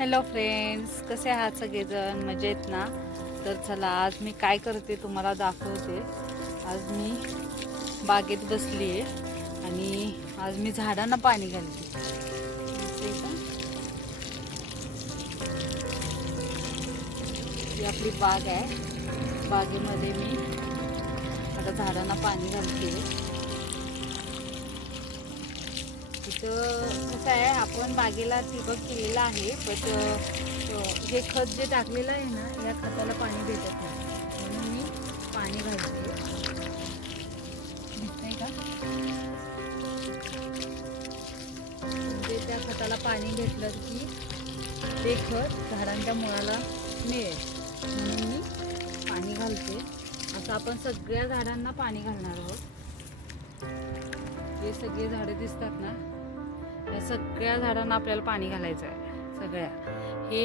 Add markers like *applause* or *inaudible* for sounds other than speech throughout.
Hello friends कसे आहात सगळेजण? मजेत ना? तर चला आज मी काय करते तुम्हाला दाखवते. आज मी बागेत बसली आहे आणि आज मी झाडांना पाणी घालते. का? ही आपली बाग आहे. बागेमध्ये मी आता झाडांना पाणी घालते. इथं कसं आहे आपण बागेला ठिबक केलेलं आहे बट हे खत जे टाकलेलं आहे ना या खताला पाणी भेटत नाही. म्हणून मी पाणी घालते. का? म्हणजे त्या खताला पाणी घेतलं की ते खत झाडांच्या मुळाला मिळेल. म्हणून मी पाणी घालते. असं आपण सगळ्या झाडांना पाणी घालणार आहोत. हे सगळी झाडं दिसतात ना या सगळ्या झाडांना आपल्याला पाणी घालायचं आहे सगळ्या. हे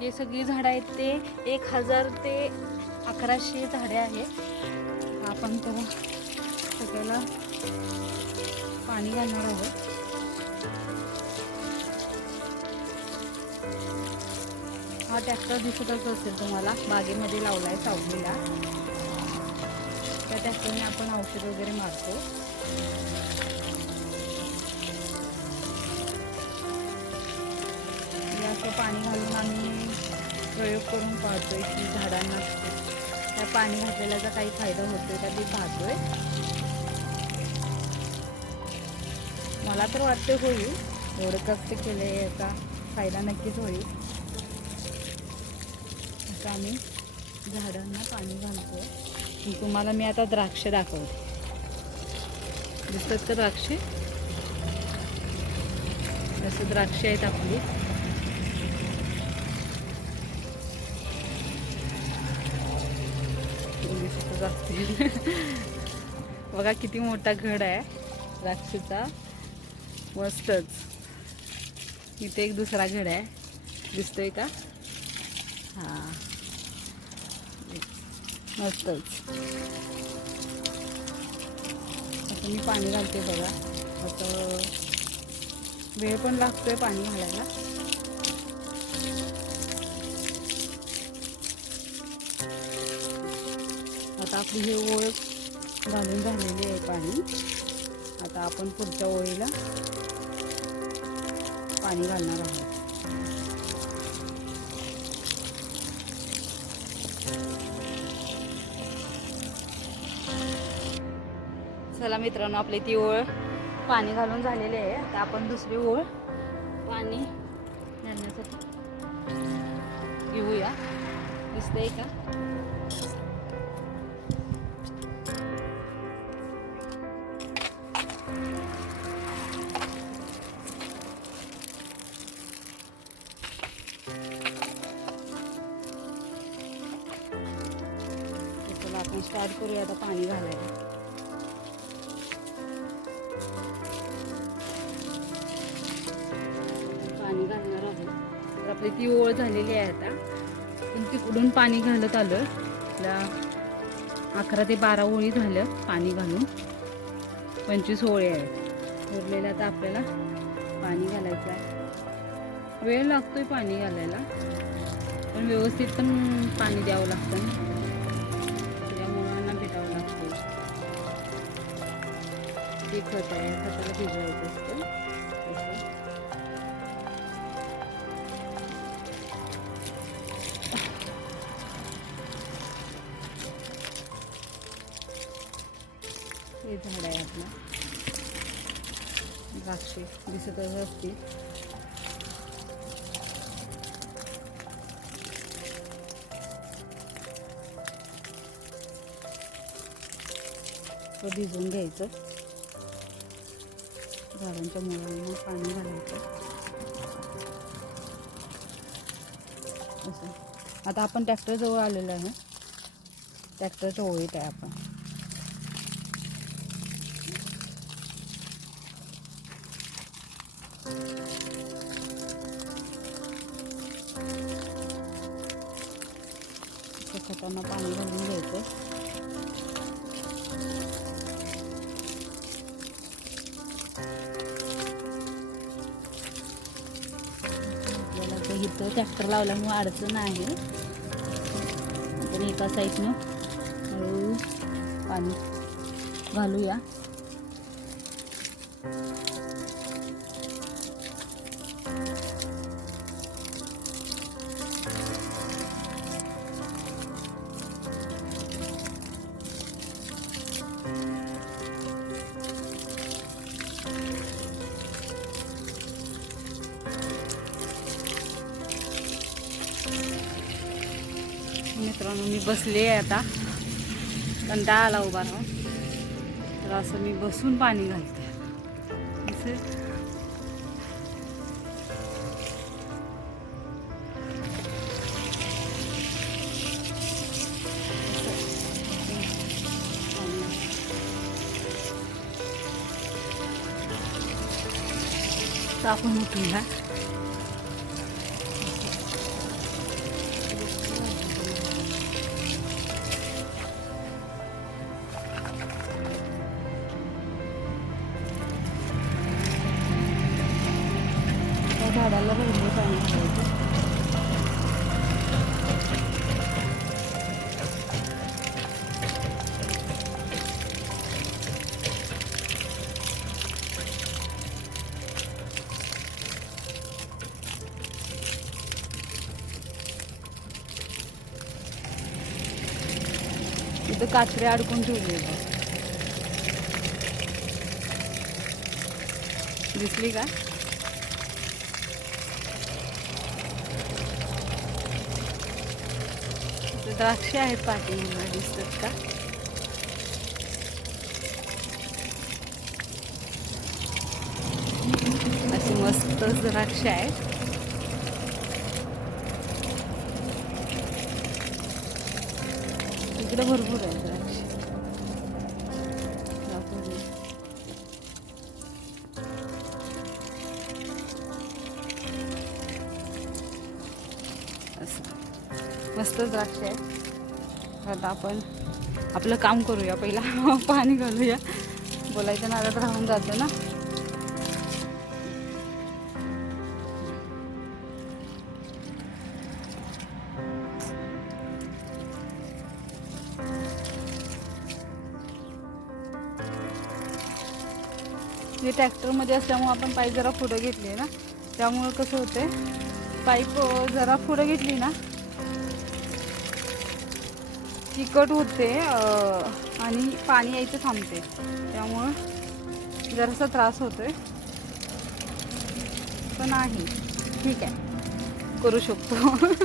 हे सगळी झाडं आहेत ते एक हजार ते अकराशे झाडे आहेत. आपण तर सगळ्याला पाणी घालणार आहोत. हा ट्रॅक्टर दिसतच असेल तुम्हाला बागेमध्ये लावला आहे सावलीला. त्या आपण औषध वगैरे मारतो. असं पाणी घालून आम्ही प्रयोग करून पाहतोय की झाडांना त्या पाणी घातलेल्याचा काही फायदा होतोय का ते पाहतोय. मला तर वाटते होईल. एवढं कष्ट केले याचा फायदा नक्कीच होईल. असं आम्ही झाडांना पाणी घालतो तुम्हाला मी आता द्राक्ष दाखवते. दिसतात का द्राक्षे? जसं द्राक्ष आहेत आपली. बघा किती मोठा घड आहे. द्राक्षचा. मस्तच. इथे एक दुसरा घड आहे. दिसतोय का? हा. मस्तच असं मी पाणी घालते बघा. असं वेळ पण लागतोय पाणी घालायला. आता आपली ही ओळ घालून झालेली आहे पाणी. आता आपण पुढच्या ओळीला पाणी घालणार आहोत. चला मित्रांनो आपली ती ओळ पाणी घालून झालेली आहे. आता आपण दुसरी ओळ पाणी घालण्यासाठी घेऊया. दिसतंय का? स्टार्ट करूया आता पाणी घालायला. ती ओळ झालेली आहे आता. पण तिकडून पाणी घालत आलं आपल्या अकरा ते बारा ओळी झालं पाणी घालून. पंचवीस ओळी आहेत. उरलेल्या आता आपल्याला पाणी घालायचं आहे. वेळ लागतोय पाणी घालायला. पण व्यवस्थित पण पाणी द्यावं लागतं ना. त्या मुलांना भेटावं लागतं ते खत आहे खताला भिजवायचं असतं. दिसतच असतील तो भिजवून घ्यायचं. झाडांच्या मुलांना पाणी घालायचं. असं. आता आपण ट्रॅक्टरजवळ आलेलो आहे. ट्रॅक्टरच्या ओळीत आहे आपण. खतांना पाणी घालून घ्यायचं. इथं ट्रॅक्टर लावल्यामुळे अडचण आहे. आपण एका साईडनं हळू पाणी घालूया. बसले आहे आता कंटाळा आला उभा राहून तर असं मी बसून पाणी घालते असं आपण उठूया त्या इथं काचऱ्या अडकून ठेवली दिसली का? द्राक्षे आहेत पाठीमागे. दिसतात का? अशी मस्त द्राक्ष आहेत. इकडे भरपूर आहे द्राक्ष असं. मस्त द्राक्ष आहे. आता आपण आपलं काम करूया पहिला. *laughs* पाणी घालूया. बोलायचं नादात राहून जातं ना. ट्रॅक्टरमध्ये असल्यामुळे आपण पाईप जरा पुढं घेतली ना. त्यामुळं कसं होतंय पाईप जरा पुढं घेतली ना चिकट होते आणि पाणी यायचं थांबते त्यामुळं जरासा त्रास होतोय. पण नाही ठीक आहे. करू शकतो. *laughs*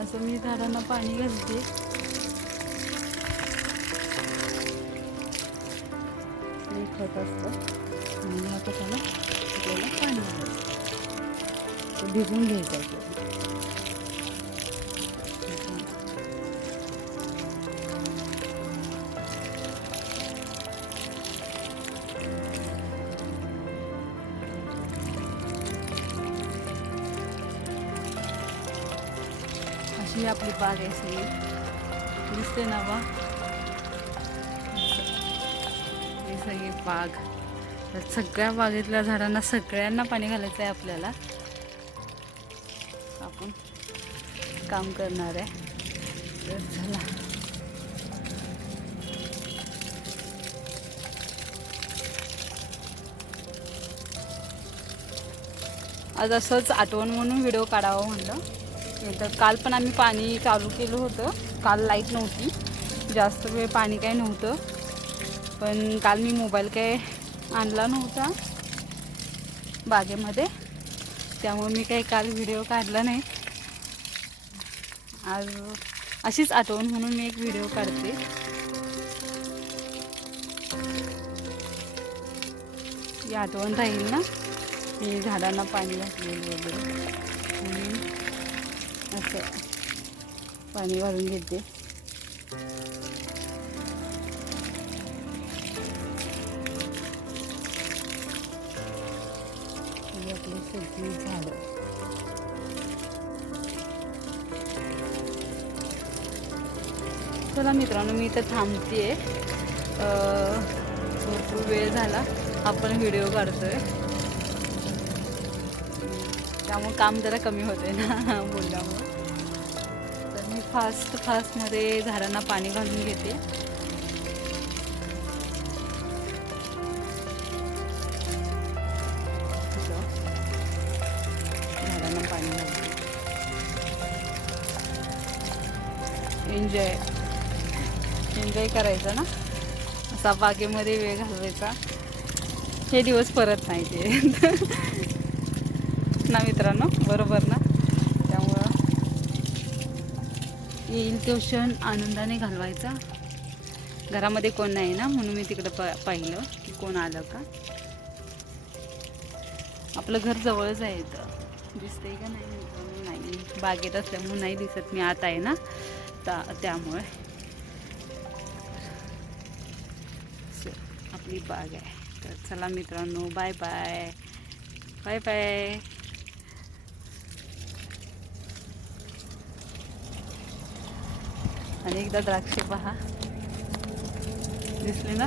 असं मी झाडांना पाणी घालते. हे खत असतं. आणि ह्या खताला आपल्याला पाणी घालायचं. ते भिजून घ्यायचं आपल्याला अशी आपली बाग असेल दिसते ना बा? सगळी बाग. तर सगळ्या बागेतल्या झाडांना सगळ्यांना पाणी घालायचं आहे आपल्याला. आपण काम करणार आहे. तर चला. आज असंच आठवण म्हणून व्हिडिओ काढावा म्हणलं. नाही तर काल पण आम्ही पाणी चालू केलं होतं. काल लाइट नव्हती. जास्त वेळ पाणी काही नव्हतं. पण काल मी मोबाईल काय आणला नव्हता बागेमध्ये. त्यामुळे मी काही काल व्हिडिओ काढला नाही. आज अशीच आठवण म्हणून मी एक व्हिडिओ काढते. ही आठवण राहील ना? मी झाडांना पाणी घातलेलं वगैरे. असं पाणी घालून घेते. आपलं सगळी झालं चला मित्रांनो मी इथं थांबते भरपूर वेळ वेळ झाला. आपण व्हिडिओ काढतोय. त्यामुळे काम जरा कमी होते ना बोलल्यामुळं. तर मी फास्ट फास्टमध्ये झाडांना पाणी घालून घेते. एन्जॉय एन्जॉय करायचं ना? असा बागेमध्ये वेळ घालवायचा. हे दिवस परत नाही ते. ना मित्रांनो? बरोबर ना? त्यामुळं येईल तो क्षण आनंदाने घालवायचा. घरामध्ये कोण नाही ना? म्हणून मी तिकडं प पाहिलं की कोण आलं का? आपलं घर जवळच आहे इथं. दिसतंय का नाही? नाही. बागेत असल्यामुळे नाही दिसत. मी आत आहे ना? ता त्यामुळे. आपली बाग आहे. तर चला मित्रांनो बाय बाय बाय बाय आणि एकदा द्राक्षे पहा. दिसले ना?